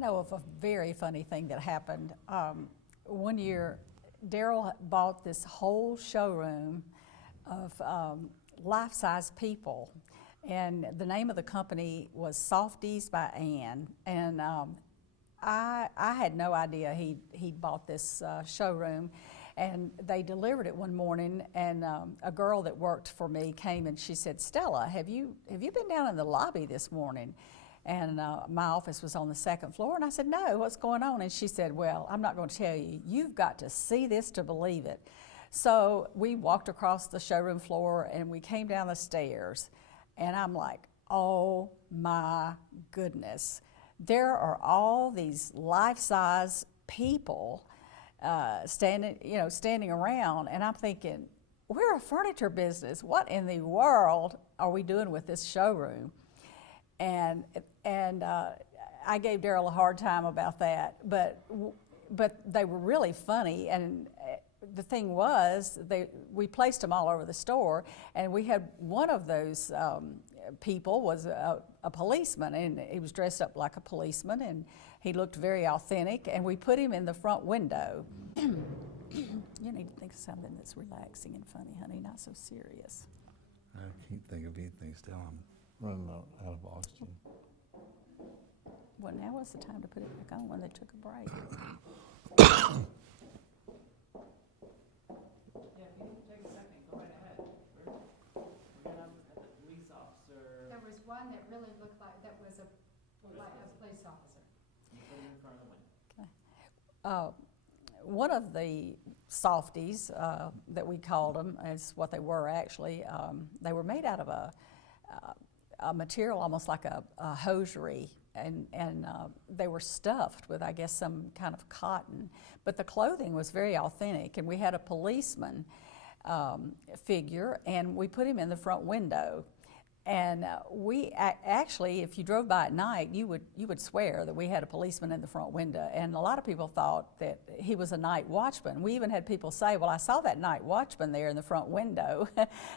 know of a very funny thing that happened. One year, Daryl bought this whole showroom of life-size people, and the name of the company was Softies by Ann. And I had no idea he'd bought this showroom. And they delivered it one morning, and a girl that worked for me came and she said, "Stella, have you been down in the lobby this morning?" And my office was on the second floor, and I said, "No, what's going on?" And she said, "Well, I'm not going to tell you. You've got to see this to believe it." So we walked across the showroom floor, and we came down the stairs, and I'm like, oh my goodness. There are all these life-size people standing around, and I'm thinking, we're a furniture business. What in the world are we doing with this showroom? And I gave Daryl a hard time about that, but they were really funny. And the thing was, we placed them all over the store, and we had one of those people was a policeman, and he was dressed up like a policeman, and he looked very authentic, and we put him in the front window. You need to think of something that's relaxing and funny, honey, not so serious. I can't think of anything still. I'm running out of oxygen. Well, now was the time to put it back on when they took a break. Yeah, if you need to take a second, go right ahead. We're gonna have the police officer. There was one that really looked like, that was a police officer. Put him in front of the window. One of the softies that we called them, is what they were actually, they were made out of a material almost like a hosiery, and they were stuffed with, I guess, some kind of cotton. But the clothing was very authentic, and we had a policeman figure, and we put him in the front window. And we actually, if you drove by at night, you would swear that we had a policeman in the front window. And a lot of people thought that he was a night watchman. We even had people say, "Well, I saw that night watchman there in the front window."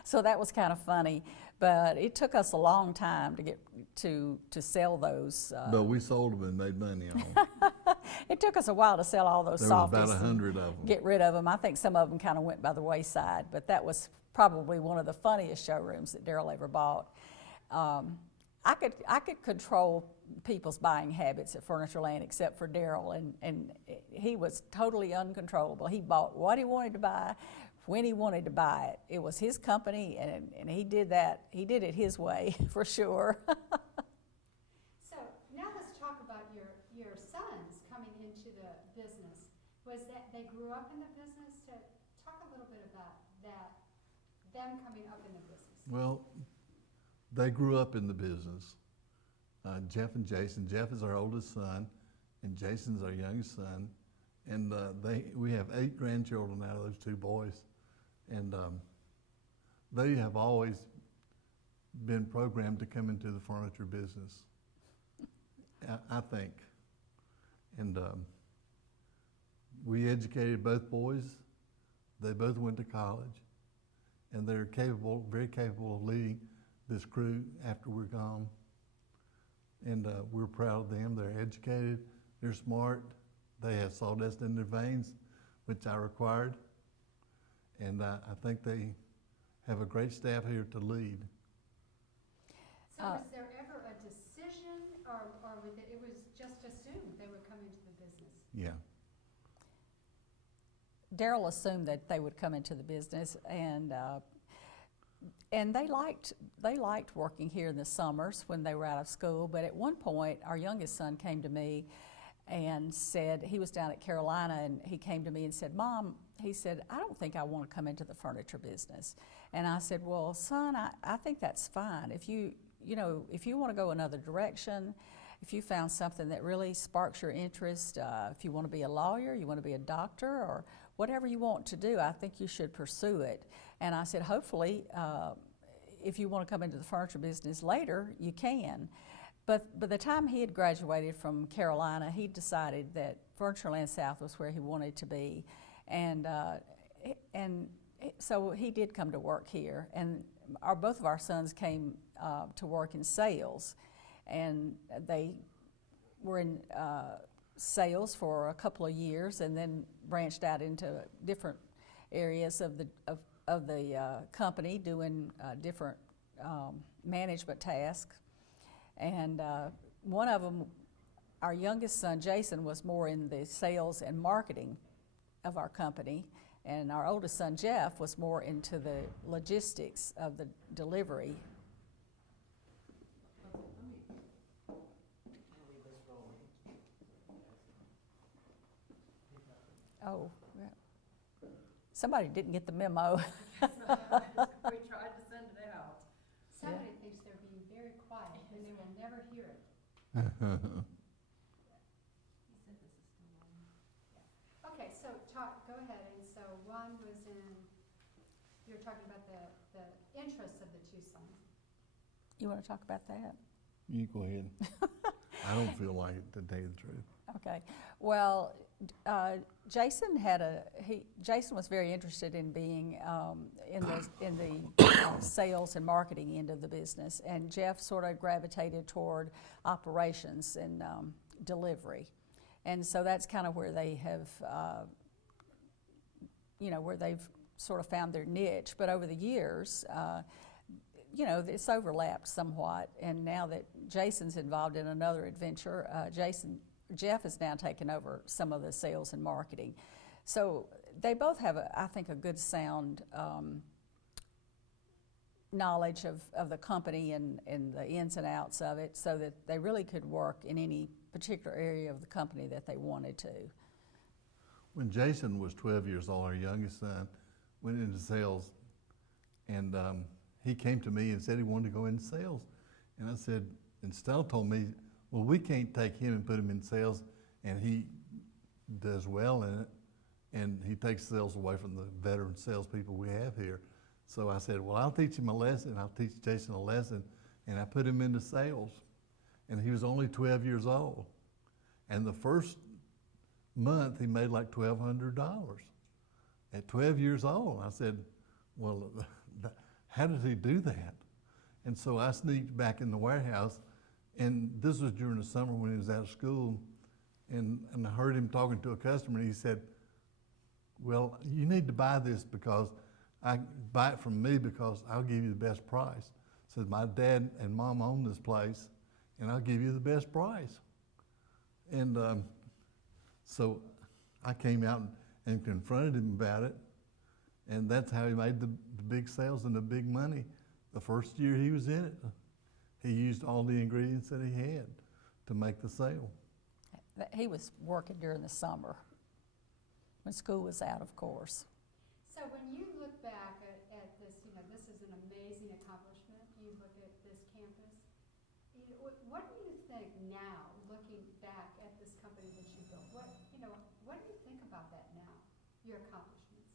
So that was kind of funny. But it took us a long time to get to sell those. But we sold them and made money on them. It took us a while to sell all those There softies. was about 100 of them. Get rid of them. I think some of them kind of went by the wayside, but that was probably one of the funniest showrooms that Daryl ever bought. I could control people's buying habits at Furnitureland except for Daryl, and he was totally uncontrollable. He bought what he wanted to buy, when he wanted to buy it. It was his company, and he did that. He did it his way, for sure. So now let's talk about your sons coming into the business. Was that they grew up in the business? Talk a little bit about that, them coming up in the business. Well, they grew up in the business. Jeff and Jason. Jeff is our oldest son, and Jason's our youngest son. And we have 8 grandchildren out of those 2 boys. And they have always been programmed to come into the furniture business, I think. And we educated both boys. They both went to college, and they're capable, very capable of leading this crew after we're gone. And we're proud of them. They're educated, they're smart, they have sawdust in their veins, which I required. And I think they have a great staff here to lead. So was there ever a decision, or it was just assumed they would come into the business? Yeah. Daryl assumed that they would come into the business, and they liked working here in the summers when they were out of school. But at one point, our youngest son came to me and said, he was down at Carolina, and he came to me and said, "Mom," he said, "I don't think I want to come into the furniture business." And I said, "Well, son, I think that's fine. If you want to go another direction, if you found something that really sparks your interest, if you want to be a lawyer, you want to be a doctor, or whatever you want to do, I think you should pursue it." And I said, "Hopefully, if you want to come into the furniture business later, you can." But by the time he had graduated from Carolina, he decided that Furnitureland South was where he wanted to be. And so he did come to work here. And both of our sons came to work in sales. And they were in sales for a couple of years and then branched out into different areas of the company, doing different management tasks. And one of them, our youngest son, Jason, was more in the sales and marketing of our company. And our oldest son, Jeff, was more into the logistics of the delivery. Oh, yeah. Somebody didn't get the memo. We tried to send it out. Somebody thinks they're being very quiet, and they will never hear it. He said this is still on. Okay, so go ahead, and so one was in, you were talking about the interests of the two sons. You want to talk about that? You go ahead. I don't feel like it, to tell you the truth. Okay. Well, Jason Jason was very interested in being in the sales and marketing end of the business, and Jeff sort of gravitated toward operations and delivery, and so that's kind of where they have, where they've sort of found their niche. But over the years, it's overlapped somewhat, and now that Jason's involved in another adventure, Jeff has now taken over some of the sales and marketing. So they both have, I think, a good sound knowledge of the company and the ins and outs of it, so that they really could work in any particular area of the company that they wanted to. When Jason was 12 years old, our youngest son went into sales, and he came to me and said he wanted to go into sales. And I said, and Stella told me, well, we can't take him and put him in sales, and he does well in it, and he takes sales away from the veteran salespeople we have here. So I said, well, I'll teach him a lesson. I'll teach Jason a lesson, and I put him into sales. And he was only 12 years old. And the first month, he made like $1,200 at 12 years old. I said, well, how did he do that? And so I sneaked back in the warehouse, and this was during the summer when he was out of school, and I heard him talking to a customer, and he said, well, you need to buy this because buy it from me because I'll give you the best price. Said, my dad and mom own this place, and I'll give you the best price. And so I came out and confronted him about it, and that's how he made the big sales and the big money. The first year he was in it, he used all the ingredients that he had to make the sale. He was working during the summer, when school was out, of course. So when you look back at this, this is an amazing accomplishment. You look at this campus. What do you think now, looking back at this company that you built? What do you think about that now, your accomplishments?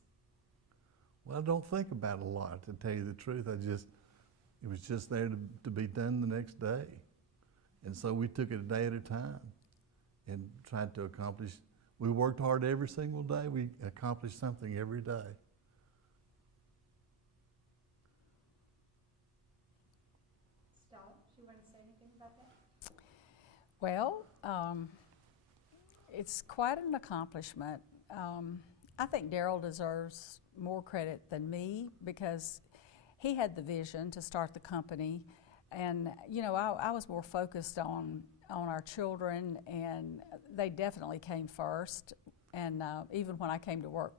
Well, I don't think about it a lot, to tell you the truth. It was just there to be done the next day. And so we took it a day at a time and tried to accomplish. We worked hard every single day. We accomplished something every day. Stella, do you want to say anything about that? Well, it's quite an accomplishment. I think Daryl deserves more credit than me because he had the vision to start the company, and I was more focused on our children, and they definitely came first. And even when I came to work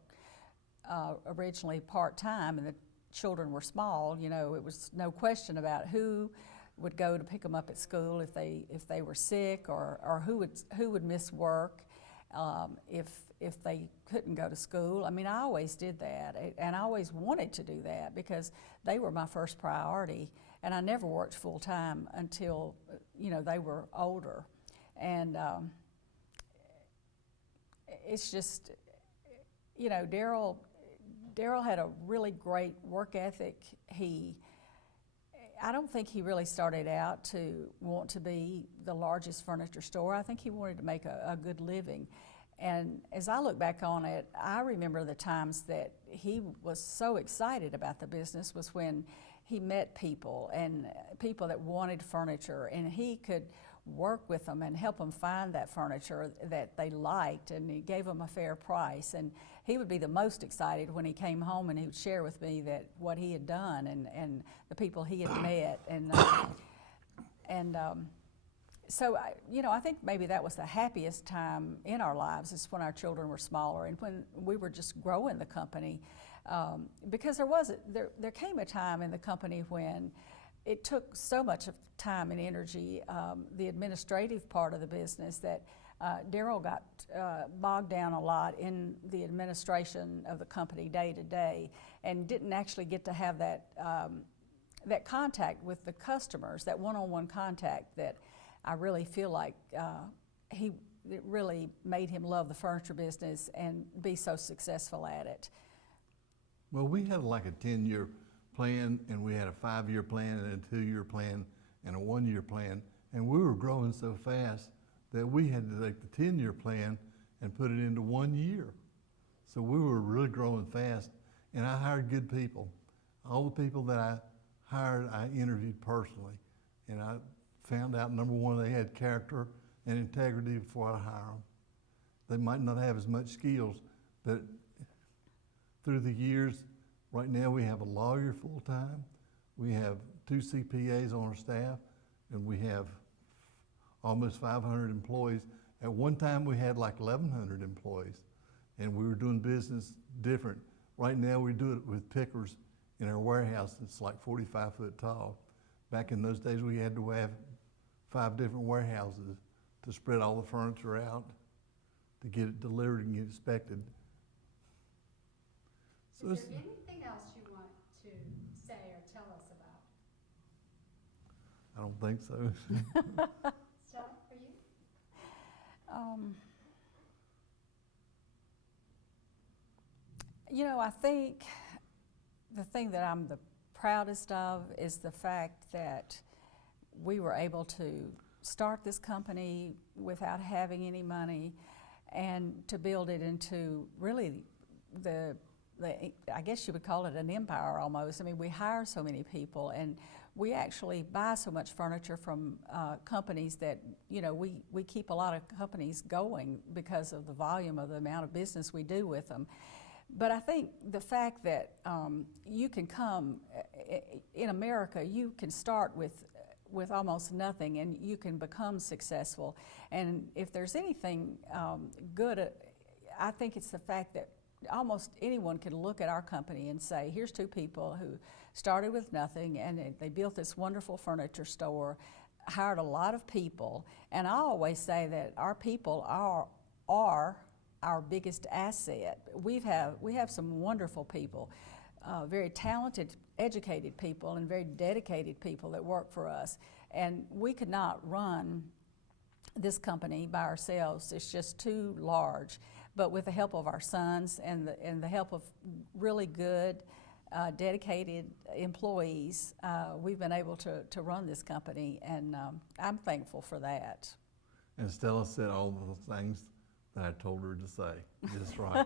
originally part-time and the children were small, it was no question about who would go to pick them up at school if they were sick, or who would miss work if they couldn't go to school. I mean, I always did that, and I always wanted to do that because they were my first priority, and I never worked full-time until they were older. And it's just, Daryl had a really great work ethic. I don't think he really started out to want to be the largest furniture store. I think he wanted to make a good living. And as I look back on it, I remember the times that he was so excited about the business was when he met people and people that wanted furniture, and he could work with them and help them find that furniture that they liked, and he gave them a fair price. And he would be the most excited when he came home and he would share with me that what he had done and the people he had met. And so, I think maybe that was the happiest time in our lives, is when our children were smaller and when we were just growing the company. Because there came a time in the company when it took so much of time and energy, the administrative part of the business, that Daryl got bogged down a lot in the administration of the company day to day, and didn't actually get to have that that contact with the customers, that one-on-one contact that I really feel like it really made him love the furniture business and be so successful at it. Well, we had like a 10-year plan, and we had a 5-year plan and a 2-year plan and a 1-year plan, and we were growing so fast that we had to take the 10-year plan and put it into 1 year. So we were really growing fast, and I hired good people. All the people that I hired, I interviewed personally, and I found out, number one, they had character and integrity before I hire them. They might not have as much skills, but through the years, right now we have a lawyer full-time, we have 2 CPAs on our staff, and we have almost 500 employees. At one time we had like 1,100 employees, and we were doing business different. Right now we do it with pickers in our warehouse that's like 45 foot tall. Back in those days we had to have 5 different warehouses to spread all the furniture out, to get it delivered and get inspected. So Is there anything else you want to say or tell us about? I don't think so. Stella, for you? I think the thing that I'm the proudest of is the fact that we were able to start this company without having any money, and to build it into really I guess you would call it an empire almost. I mean, we hire so many people, and we actually buy so much furniture from companies that, we keep a lot of companies going because of the volume of the amount of business we do with them. But I think the fact that you can come, in America, you can start with almost nothing, and you can become successful. And if there's anything good, I think it's the fact that almost anyone can look at our company and say, here's 2 people who started with nothing, and they built this wonderful furniture store, hired a lot of people. And I always say that our people are our biggest asset. We have some wonderful people, very talented, educated people, and very dedicated people that work for us. And we could not run this company by ourselves. It's just too large. But with the help of our sons and the help of really good, dedicated employees, we've been able to run this company, and I'm thankful for that. And Stella said all those things that I told her to say, just right.